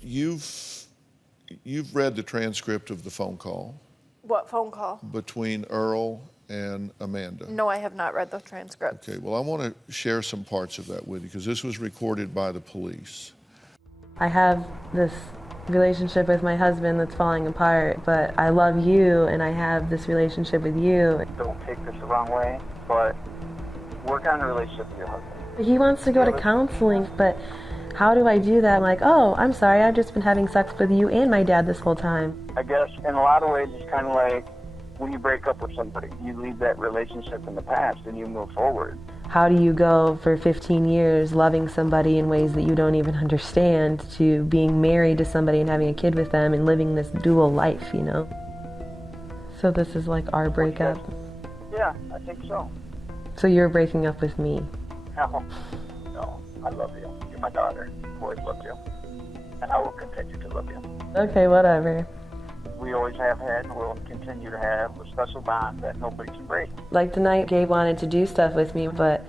You've read the transcript of the phone call What phone call? between Earl and Amanda. No, I have not read the transcript. Okay, well, I want to share some parts of that with you because this was recorded by the police. I have this relationship with my husband that's falling apart, but I love you and I have this relationship with you. Don't take this the wrong way, but work on a relationship with your husband. He wants to go to counseling, but how do I do that? I'm like, oh, I'm sorry, I've just been having sex with you and my dad this whole time. I guess in a lot of ways it's kind of like when you break up with somebody, you leave that relationship in the past and you move forward. How do you go for 15 years loving somebody in ways that you don't even understand to being married to somebody and having a kid with them and living this dual life, you know? So this is like our breakup. Yeah, I think so. So you're breaking up with me. No, I love you. You're my daughter. I've always loved you. And I will continue to love you. Okay, whatever. We always have had and will continue to have a special bond that nobody can break. Like tonight, Gabe wanted to do stuff with me, but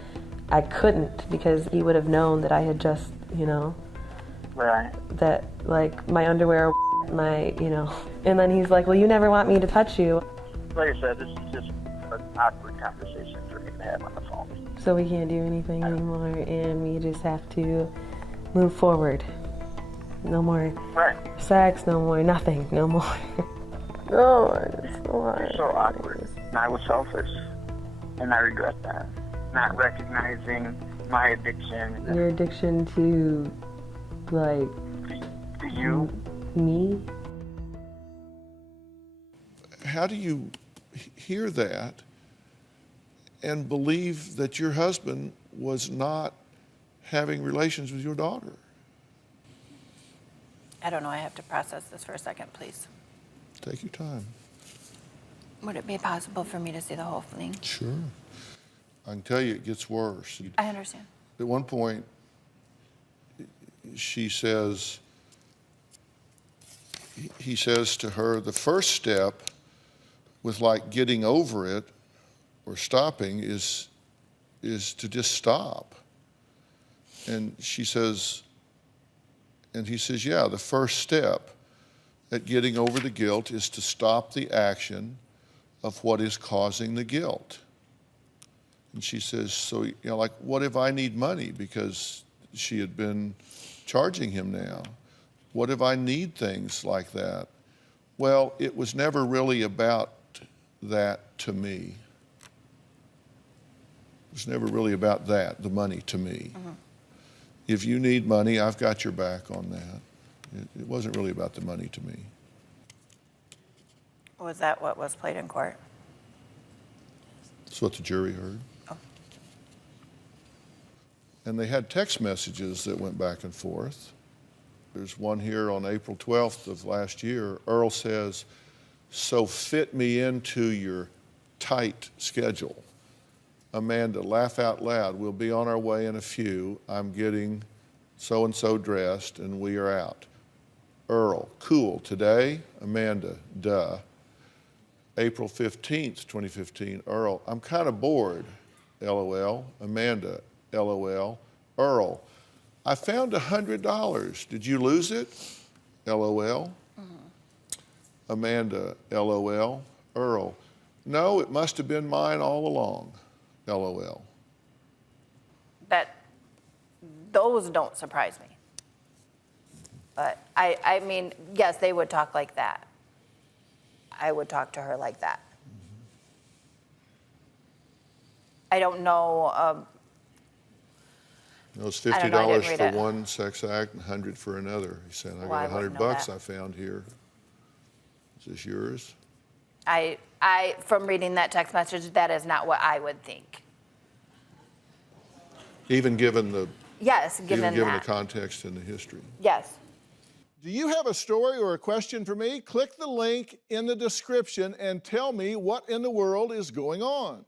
I couldn't because he would have known that I had just, you know, Right. that like my underwear, my, you know, and then he's like, well, you never want me to touch you. Like I said, this is just an awkward conversation for me to have on the phone. So we can't do anything anymore and we just have to move forward. No more Right. sex, no more nothing, no more. No, it's so hard. You're so awkward. And I was selfish. And I regret that. Not recognizing my addiction. Your addiction to, like, To you. me? How do you hear that and believe that your husband was not having relations with your daughter? I don't know, I have to process this for a second, please. Take your time. Would it be possible for me to see the whole thing? Sure. I can tell you it gets worse. I understand. At one point, she says, he says to her, the first step with like getting over it or stopping is to just stop. And she says, and he says, yeah, the first step at getting over the guilt is to stop the action of what is causing the guilt. And she says, so, you know, like, what if I need money? Because she had been charging him now. What if I need things like that? Well, it was never really about that to me. It was never really about that, the money to me. Mm-hmm. If you need money, I've got your back on that. It wasn't really about the money to me. Was that what was played in court? That's what the jury heard. Oh. And they had text messages that went back and forth. There's one here on April 12th of last year. Earl says, so fit me into your tight schedule. Amanda, laugh out loud. We'll be on our way in a few. I'm getting so-and-so dressed and we are out. Earl, cool. Today? Amanda, duh. April 15th, 2015, Earl, I'm kind of bored. LOL. Amanda, LOL. Earl, I found $100. Did you lose it? LOL. Amanda, LOL. Earl, no, it must have been mine all along. LOL. Those don't surprise me. But I mean, yes, they would talk like that. I would talk to her like that. I don't know. It was I don't know, I didn't $50 read for it. one sex act and $100 for another. He said, I Well, I got wouldn't $100 know that. I found here. Is this yours? From reading that text message, that is not what I would think. Even given the Yes, given the that. context and the history. Yes. Do you have a story or a question for me? Click the link in the description and tell me what in the world is going on.